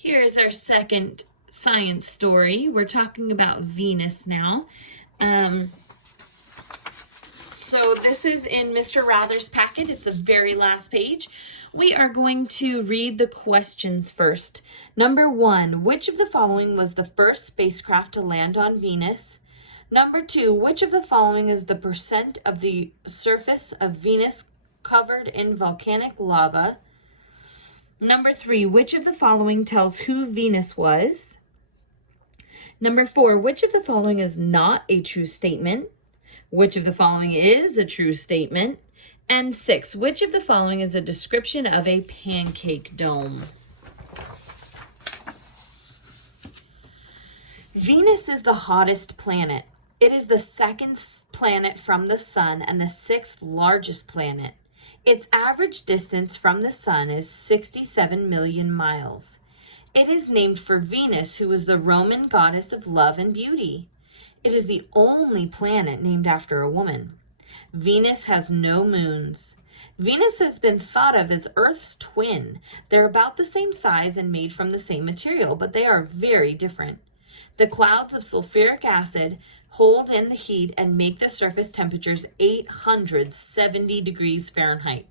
Here's our second science story. We're talking about Venus now. So this is in Mr. Rather's packet. It's the very last page. We are going to read the questions first. Number 1, which of the following was the first spacecraft to land on Venus? Number 2, which of the following is the percent of the surface of Venus covered in volcanic lava? Number 3, which of the following tells who Venus was? Number 4, which of the following is not a true statement? Which of the following is a true statement? And 6, which of the following is a description of a pancake dome? Venus is the hottest planet. It is the second planet from the sun and the 6th largest planet. Its average distance from the sun is 67 million miles. It is named for Venus, who was the Roman goddess of love and beauty. It is the only planet named after a woman. Venus has no moons. Venus has been thought of as Earth's twin. They're about the same size and made from the same material, but they are very different. The clouds of sulfuric acid hold in the heat and make the surface temperatures 870 degrees Fahrenheit.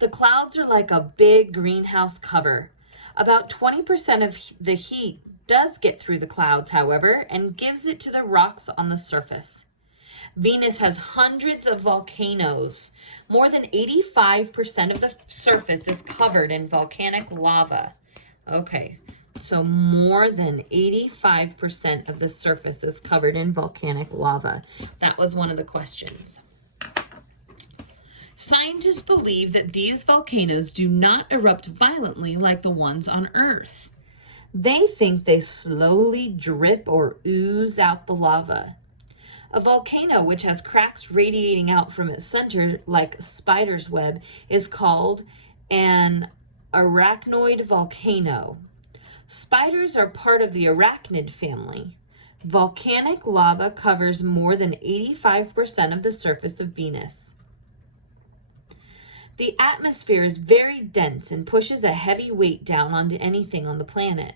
The clouds are like a big greenhouse cover. About 20% of the heat does get through the clouds, however, and gives it to the rocks on the surface. Venus has hundreds of volcanoes. More than 85% of the surface is covered in volcanic lava. Okay, so more than 85% of the surface is covered in volcanic lava. That was one of the questions. Scientists believe that these volcanoes do not erupt violently like the ones on Earth. They think they slowly drip or ooze out the lava. A volcano which has cracks radiating out from its center like a spider's web is called an arachnoid volcano. Spiders are part of the arachnid family. Volcanic lava covers more than 85% of the surface of Venus. The atmosphere is very dense and pushes a heavy weight down onto anything on the planet.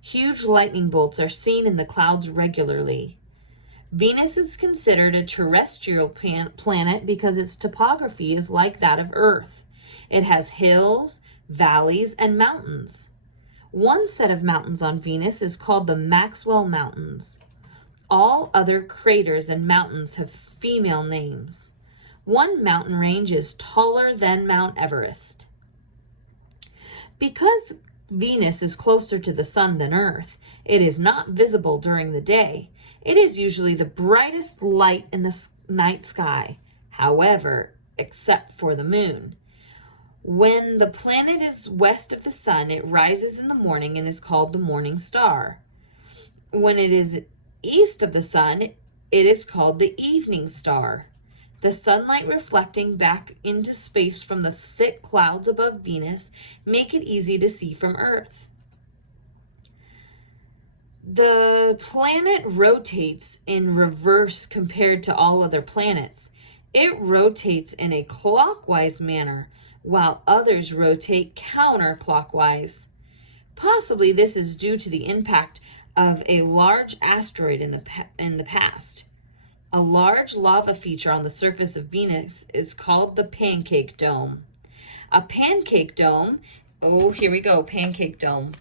Huge lightning bolts are seen in the clouds regularly. Venus is considered a terrestrial planet because its topography is like that of Earth. It has hills, valleys, and mountains. One set of mountains on Venus is called the Maxwell Mountains. All other craters and mountains have female names. One mountain range is taller than Mount Everest. Because Venus is closer to the sun than Earth, it is not visible during the day. It is usually the brightest light in the night sky, however, except for the moon. When the planet is west of the sun, it rises in the morning and is called the morning star. When it is east of the sun, it is called the evening star. The sunlight reflecting back into space from the thick clouds above Venus make it easy to see from Earth. The planet rotates in reverse compared to all other planets. It rotates in a clockwise manner, while others rotate counterclockwise. Possibly this is due to the impact of a large asteroid in the past. A large lava feature on the surface of Venus is called the pancake dome. A pancake dome, here we go, pancake dome.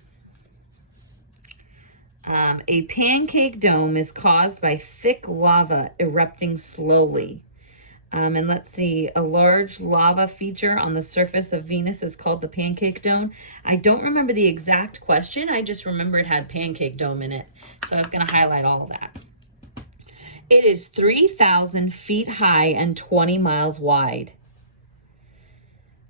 A pancake dome is caused by thick lava erupting slowly. And let's see, a large lava feature on the surface of Venus is called the pancake dome. I don't remember the exact question. I just remember it had pancake dome in it. So I was going to highlight all of that. It is 3,000 feet high and 20 miles wide.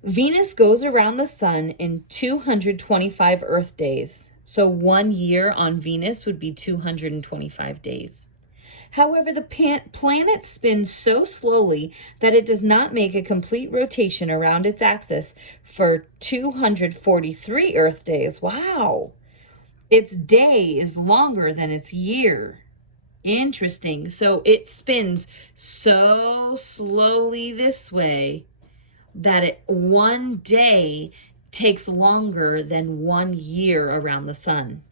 Venus goes around the sun in 225 Earth days. So 1 year on Venus would be 225 days. However, the planet spins so slowly that it does not make a complete rotation around its axis for 243 Earth days. Wow! Its day is longer than its year. Interesting. So it spins so slowly this way that one day takes longer than 1 year around the sun.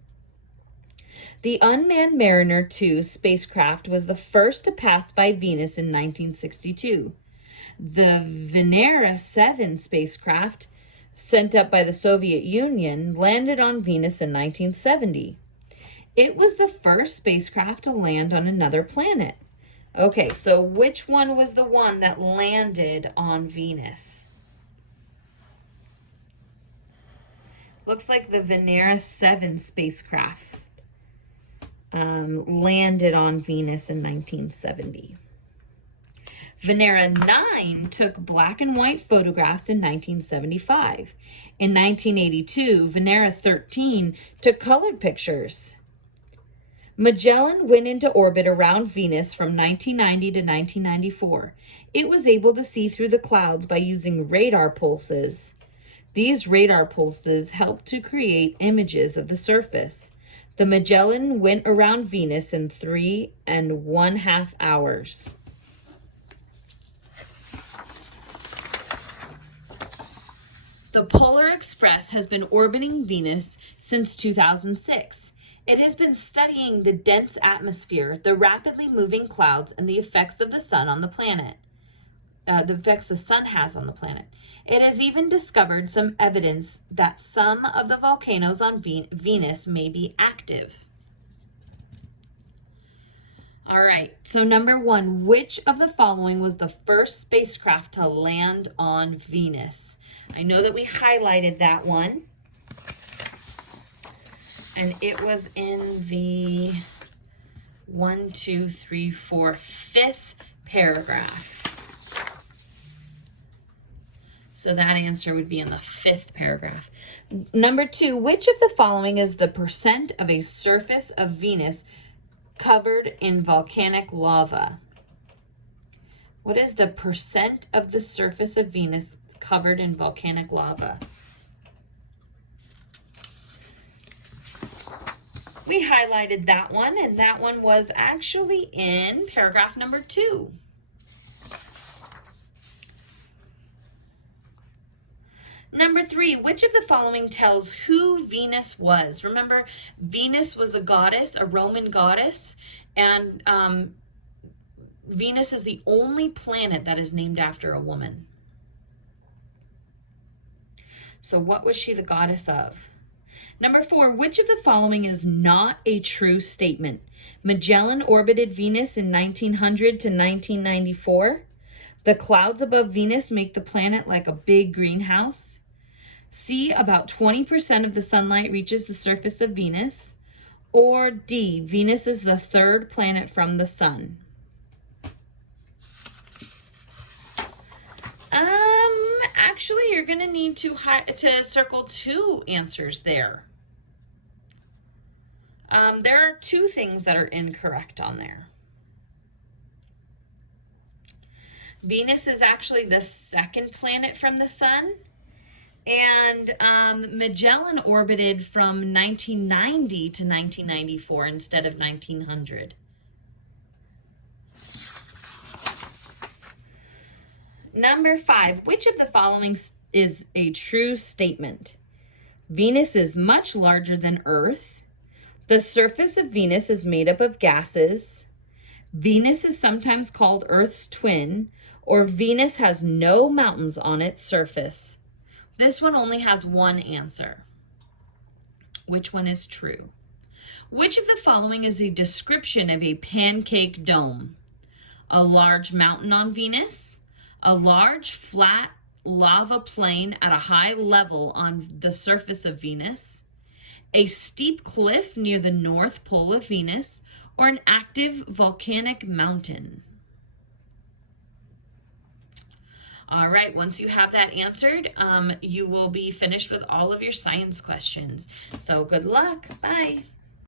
The unmanned Mariner 2 spacecraft was the first to pass by Venus in 1962. The Venera 7 spacecraft, sent up by the Soviet Union, landed on Venus in 1970. It was the first spacecraft to land on another planet. Okay, so which one was the one that landed on Venus? Looks like the Venera 7 spacecraft landed on Venus in 1970. Venera 9 took black and white photographs in 1975. In 1982, Venera 13 took colored pictures. Magellan went into orbit around Venus from 1990 to 1994. It was able to see through the clouds by using radar pulses. These radar pulses helped to create images of the surface. The Magellan went around Venus in 3.5 hours. The Polar Express has been orbiting Venus since 2006. It has been studying the dense atmosphere, the rapidly moving clouds, and the effects of the sun on the planet. The effects the sun has on the planet. It has even discovered some evidence that some of the volcanoes on Venus may be active. All right, so number 1, which of the following was the first spacecraft to land on Venus? I know that we highlighted that one. And it was in the 5th paragraph. So that answer would be in the 5th paragraph. Number 2, which of the following is the percent of a surface of Venus covered in volcanic lava? What is the percent of the surface of Venus covered in volcanic lava? We highlighted that one, and that one was actually in paragraph number 2. Number 3, which of the following tells who Venus was? Remember, Venus was a goddess, a Roman goddess, and Venus is the only planet that is named after a woman. So what was she the goddess of? Number 4, which of the following is not a true statement? Magellan orbited Venus in 1900 to 1994. The clouds above Venus make the planet like a big greenhouse. C, about 20% of the sunlight reaches the surface of Venus. Or D, Venus is the 3rd planet from the sun. Actually, you're going to need to circle 2 answers there. There are 2 things that are incorrect on there. Venus is actually the 2nd planet from the sun, and Magellan orbited from 1990 to 1994 instead of 1900. Number 5, which of the following is a true statement? Venus is much larger than Earth. The surface of Venus is made up of gases. Venus is sometimes called Earth's twin, or Venus has no mountains on its surface. This one only has one answer. Which one is true? Which of the following is a description of a pancake dome? A large mountain on Venus, a large flat lava plain at a high level on the surface of Venus, a steep cliff near the North Pole of Venus, or an active volcanic mountain? All right, once you have that answered, you will be finished with all of your science questions. So good luck. Bye.